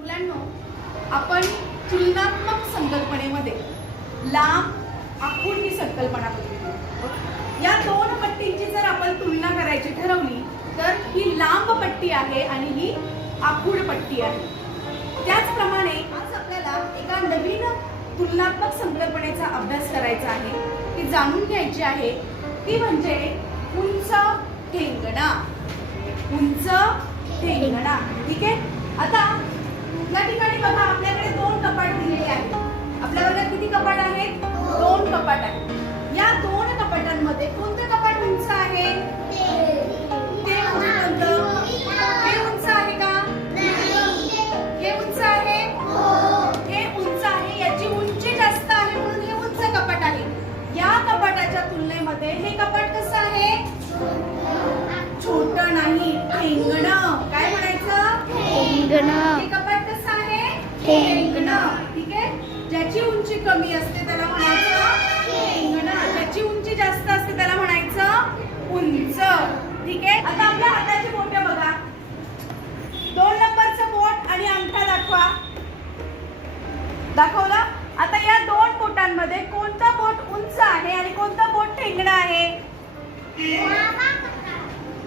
मुलांनो आपण तुलनात्मक संकल्पनेमध्ये लांब आखूड ही संकल्पना बघितली. या दोन पट्टींची जर आपण तुलना करायची ठरवली तर ही लांब पट्टी आहे आणि ही आखूड पट्टी आहे. त्याचप्रमाणे आज आपल्याला एका नवीन तुलनात्मक संकल्पनेचा अभ्यास करायचा आहे ती जाणून घ्यायची आहे. ती म्हणजे उंच ठेंगणा. उंच ठेंगणा. ठीक आहे? आता या ठिकाणी बघा आपल्याकडे दोन कपाट दिलेले आहेत. आपल्या वर्गात किती कपाट आहेत? दोन कपाट आहेत. या दोन कपाटांमध्ये कोणतं कपाट उंच आहे? ते म्हणजे हे उंच आहे का? हे उंच आहे? हे उंच आहे. याची उंची जास्त आहे म्हणून हे उंच कपाट आहे. या कपाटाच्या तुलनेमध्ये हे कपाट कसं आहे? छोट नाही ठेंगणं ठेंगणं. ठीक आहे? ज्याची उंची कमी असते त्याला म्हणायचं ठेंगणं ज्याची उंची जास्त असते त्याला म्हणायचं उंच. ठीक आहे? आता आपल्या हाताची बोट बघा. दोन नंबरचं बोट आणि अंगठा दाखवा. दाखवलं? आता या दोन बोटांमध्ये कोणतं बोट उंच आहे आणि कोणतं बोट ठेंगणं आहे?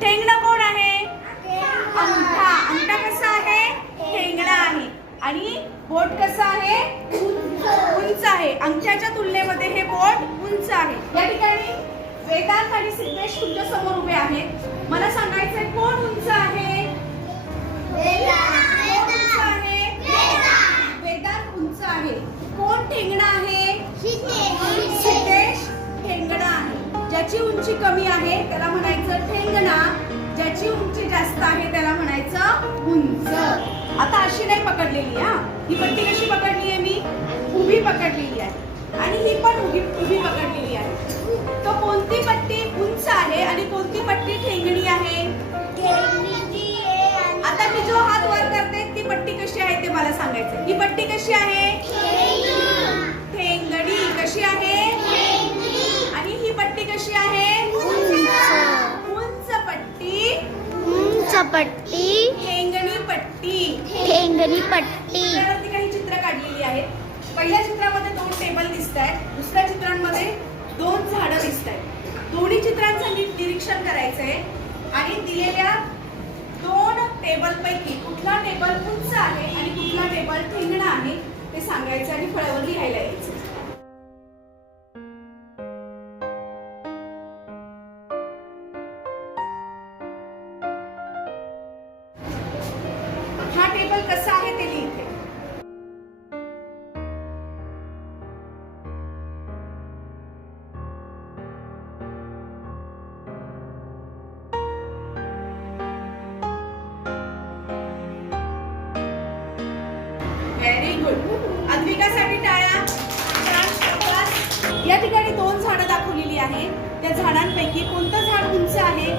ठेंगणं कोण आहे? अंगठा. अंगठा कसा आहे? ठेंगणा आहे. आणि बोट कसं आहे? उंच आहे. अंगठ्याच्या तुलनेमध्ये हे बोट उंच आहे. या ठिकाणी वेदांत आणि सिद्धेश तुमच्यासमोर उभे आहेत. मला सांगायचंय कोण उंच आहे? कोण उंच आहे वेदांत उंच आहे. कोण ठेंगणा आहे? सिद्धेश ठेंगणा आहे. ज्याची उंची कमी आहे त्याला म्हणायचं ठेंगणा. ज्याची उंची जास्त आहे नाही पकडलेली हा. ही पट्टी कशी पकडली आहे मी? उभी पकडलेली आहे. आणि ही पण उभी उभी पकडलेली आहे. तो कोणती पट्टी उंच आहे आणि कोणती पट्टी ठेंगणी आहे? आता मी जो हात वर करते ती पट्टी कशी आहे ते मला सांगायचं ही पट्टी कशी आहे? ठेंगणी. कशी आहे? पट्टी ठेंगणी पट्टी ठेंगणी पट्टी काही चित्र काढलेली आहेत. पहिल्या चित्रामध्ये दोन टेबल दिसत आहेत दुसऱ्या चित्रांमध्ये दोन झाडं दिसत आहेत दोन्ही चित्रांचं नीट निरीक्षण करायचंय. आणि दिलेल्या दोन टेबल पैकी कुठला टेबल उंच आहे आणि कुठला टेबल ठेंगणा आहे ते सांगायचं आणि फळ्यावर लिहायला यायचं. कसं आहे ते लिहिते. व्हेरी गुड अद्विकासाठी टाळ्या. या ठिकाणी दोन झाडं दाखवलेली आहे त्या झाडांपैकी कोणतं झाड उंच आहे?